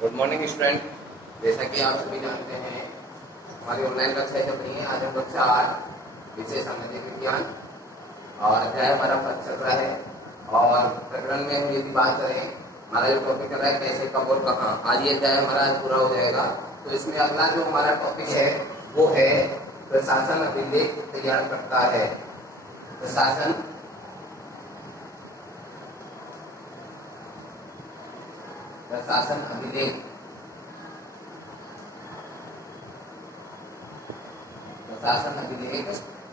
Good morning student. जैसा कि आप सभी जानते हैं हमारी ऑनलाइन कक्षाएं चल रही हैं। आज हम कक्षा 8 विषय सामाजिक विज्ञान और अध्याय हमारा फर्स्ट चल रहा है। और प्रकरण में हम यदि बात करें, हमारा जो टॉपिक चल रहा है कैसे, कब और कहाँ, आज ये अध्याय हमारा आज पूरा हो जाएगा। तो इसमें अगला जो हमारा टॉपिक है वो है प्रशासन अभिलेख तैयार करता है। प्रशासन अभिलेख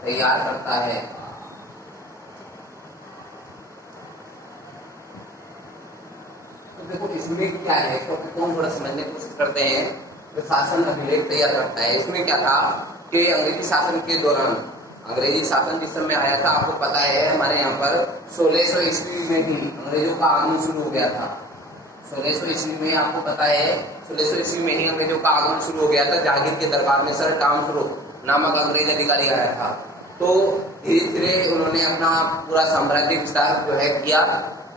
तैयार करता है। तो देखो इसमें क्या है, टॉपिक को हम थोड़ा समझने की कोशिश करते हैं। प्रशासन अभिलेख तैयार करता है, इसमें क्या था कि अंग्रेजी शासन के दौरान, अंग्रेजी शासन जिस समय आया था, आपको पता है हमारे यहाँ पर 1600 ईस्वी में ही अंग्रेजों का आगमन शुरू हो गया था। 1600 ईस्वी में आपको पता है 1600 ईस्वी में ही अंग्रेजों का आगमन शुरू हो गया था। जहांगीर के दरबार में सर टॉमस्रो नामक अंग्रेज अधिकारी आया था। तो धीरे धीरे उन्होंने अपना पूरा साम्राज्य विस्तार जो है किया।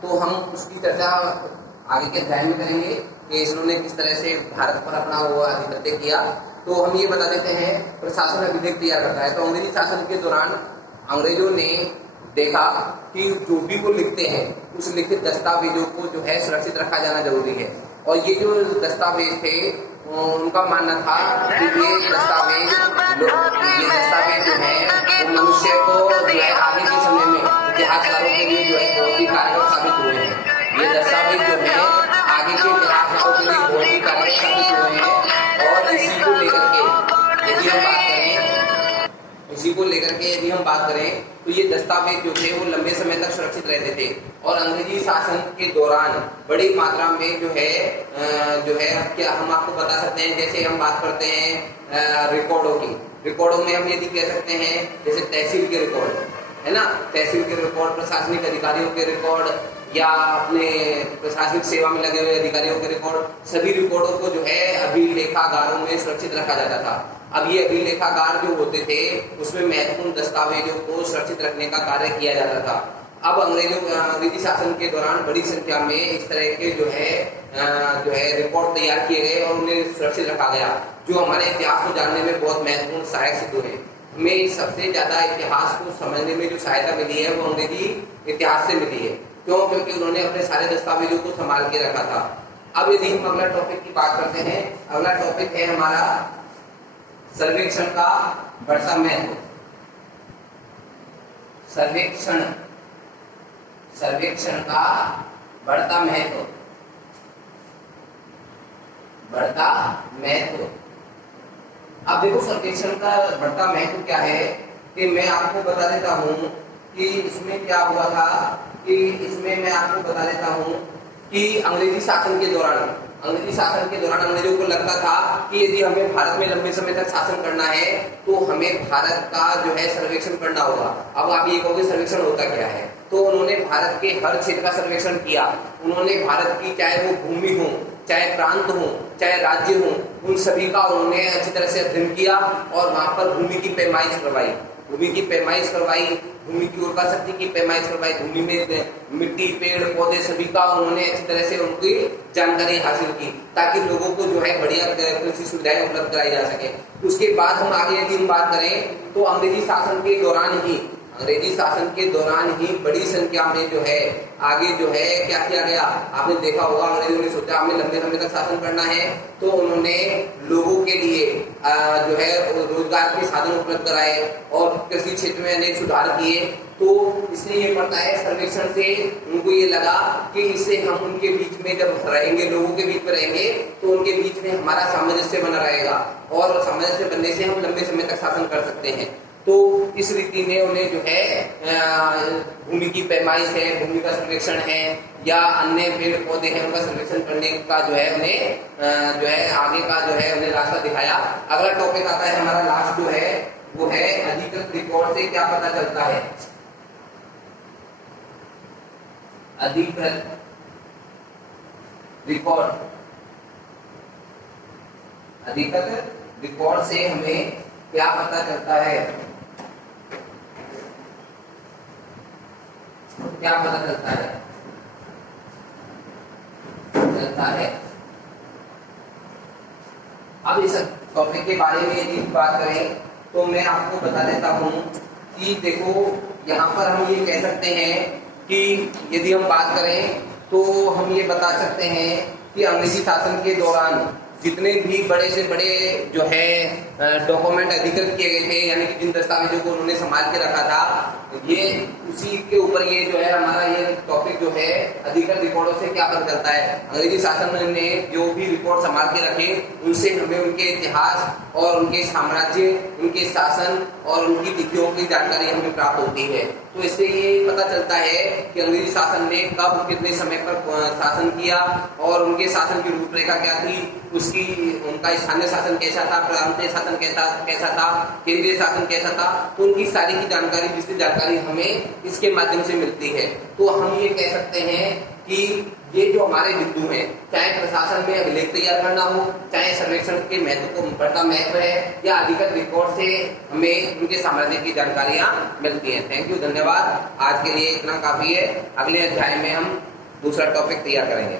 तो हम उसकी चर्चा आगे के अध्याय में करेंगे कि इन्होंने किस तरह से भारत पर अपना वो आधिपत्य किया। तो हम ये बता देते हैं प्रशासन अभिलेख तैयार करता है। तो अंग्रेजी शासन के दौरान अंग्रेजों ने देखा कि जो भी वो लिखते हैं उस लिखित दस्तावेजों को जो है सुरक्षित रखा जाना जरूरी है। और ये जो दस्तावेज थे उनका मानना था कि ये दस्तावेज जो है वो मनुष्य को जो है आगे के समय में इतिहासकारों के लिए जो है बहुत ही कारगर साबित हुए हैं। ये दस्तावेज जो है आगे के इतिहासकारों के लिए बहुत ही कारगर साबित हुए हैं। और इसी को लेकर के यदि हम बात करें तो ये दस्तावेज जो थे वो लंबे समय तक सुरक्षित रहते थे। और अंग्रेजी शासन के दौरान बड़ी मात्रा में जो है क्या हम आपको बता सकते हैं, जैसे हम बात करते हैं रिकॉर्डों की। रिकॉर्डों में हम यदि कह सकते हैं जैसे तहसील के रिकॉर्ड है ना, तहसील के रिकॉर्ड, प्रशासनिक अधिकारियों के रिकॉर्ड या अपने प्रशासनिक सेवा में लगे हुए अधिकारियों के रिकॉर्ड, सभी रिकॉर्डों को जो है अभिलेखागारों में सुरक्षित रखा जाता था। अब ये अभिलेखागार जो होते थे उसमें महत्वपूर्ण दस्तावेजों को सुरक्षित रखने का कार्य किया जाता था। अब अंग्रेजी शासन के दौरान बड़ी संख्या में इस तरह के जो है रिकॉर्ड तैयार किए गए और उन्हें सुरक्षित रखा गया, जो हमारे इतिहास को जानने में बहुत महत्वपूर्ण सहायक सिद्ध हुए। हमें सबसे ज्यादा इतिहास को समझने में जो सहायता मिली है वो अंग्रेजी इतिहास से मिली है। क्यों? क्योंकि उन्होंने अपने सारे दस्तावेजों को संभाल के रखा था। अब यदि हम अगला टॉपिक की बात करते हैं, अगला टॉपिक है हमारा सर्वेक्षण का बढ़ता महत्व। सर्वेक्षण का बढ़ता महत्व। अब देखो सर्वेक्षण का बढ़ता महत्व क्या है कि मैं आपको बता देता हूं कि इसमें क्या हुआ था। कि इसमें मैं आपको बता देता हूं कि अंग्रेजी शासन के दौरान अंग्रेजों को लगता था कि यदि हमें भारत में लंबे समय तक शासन करना है तो हमें भारत का जो है सर्वेक्षण करना होगा। अब आप ये कहोगे सर्वेक्षण होता क्या है? तो उन्होंने भारत के हर क्षेत्र का सर्वेक्षण किया। उन्होंने भारत की चाहे वो भूमि हो, चाहे प्रांत हो, चाहे राज्य हो, उन सभी का उन्होंने अच्छी तरह से अध्ययन किया और वहां पर भूमि की पैमाइश करवाई, भूमि की उर्वरा शक्ति की पैमाइश करवाई, भूमि में मिट्टी, पेड़ पौधे सभी का उन्होंने अच्छी तरह से उनकी जानकारी हासिल की ताकि लोगों को जो है बढ़िया कृषि सुविधाएं उपलब्ध कराई जा सके। उसके बाद हम आगे यदि हम बात करें तो अंग्रेजी शासन के दौरान ही बड़ी संख्या में जो है आगे जो है क्या किया गया, आपने देखा होगा अंग्रेजों ने सोचा हमें लंबे समय तक शासन करना है तो उन्होंने लोगों के लिए जो है रोजगार के साधन उपलब्ध कराए और कृषि क्षेत्र में अनेक सुधार किए। तो इससे ये पड़ता है सर्वेक्षण से उनको ये लगा कि इससे हम उनके बीच में जब रहेंगे, लोगों के बीच में रहेंगे तो उनके बीच में हमारा सामंजस्य बना रहेगा और सामंजस्य बनने से हम लंबे समय तक शासन कर सकते हैं। तो इस रीति में उन्हें जो है भूमि की पैमाइश है, भूमि का सर्वेक्षण है या अन्य पेड़ पौधे हैं उनका सर्वेक्षण करने का जो है उन्हें जो है आगे का जो है उन्हें रास्ता दिखाया। अगला टॉपिक आता है हमारा लास्ट जो है वो है अधिकृत रिकॉर्ड से क्या पता चलता है। अधिकृत रिकॉर्ड से हमें क्या पता चलता है? क्या पता चलता है अब इस टॉपिक के बारे में यदि बात करें तो मैं आपको बता देता हूँ कि देखो यहाँ पर हम ये कह सकते हैं कि यदि हम बात करें तो हम ये बता सकते हैं कि अंग्रेजी शासन के दौरान जितने भी बड़े से बड़े जो है डॉक्यूमेंट अधिकृत किए गए थे, यानी कि जिन दस्तावेजों को उन्होंने संभाल के रखा था, ये उसी के ऊपर ये जो है हमारा ये टॉपिक जो है अधिकृत रिकॉर्डों से क्या पता चलता है। अंग्रेजी शासन ने जो भी रिकॉर्ड संभाल के रखे उनसे हमें उनके इतिहास और उनके साम्राज्य, उनके शासन और उनकी तिथियों की जानकारी हमें प्राप्त होती है। तो इससे ये पता चलता है कि अंग्रेजी शासन ने कब कितने समय पर शासन किया और उनके शासन की रूपरेखा क्या थी, उसकी उनका स्थानीय शासन कैसा था, प्रांतीय शासन कैसा था, केंद्रीय शासन कैसा था, तो उनकी सारी की जानकारी, विस्तृत जानकारी हमें इसके माध्यम से मिलती है। तो हम ये कह सकते हैं कि ये जो हमारे बिंदु हैं, चाहे प्रशासन में अभिलेख तैयार करना हो, चाहे सर्वेक्षण के महत्व को बढ़ता महत्व है, या अधिकृत रिकॉर्ड से हमें उनके साम्राज्य की जानकारियां मिलती हैं। थैंक यू, धन्यवाद। आज के लिए इतना काफी है। अगले अध्याय में हम दूसरा टॉपिक तैयार करेंगे।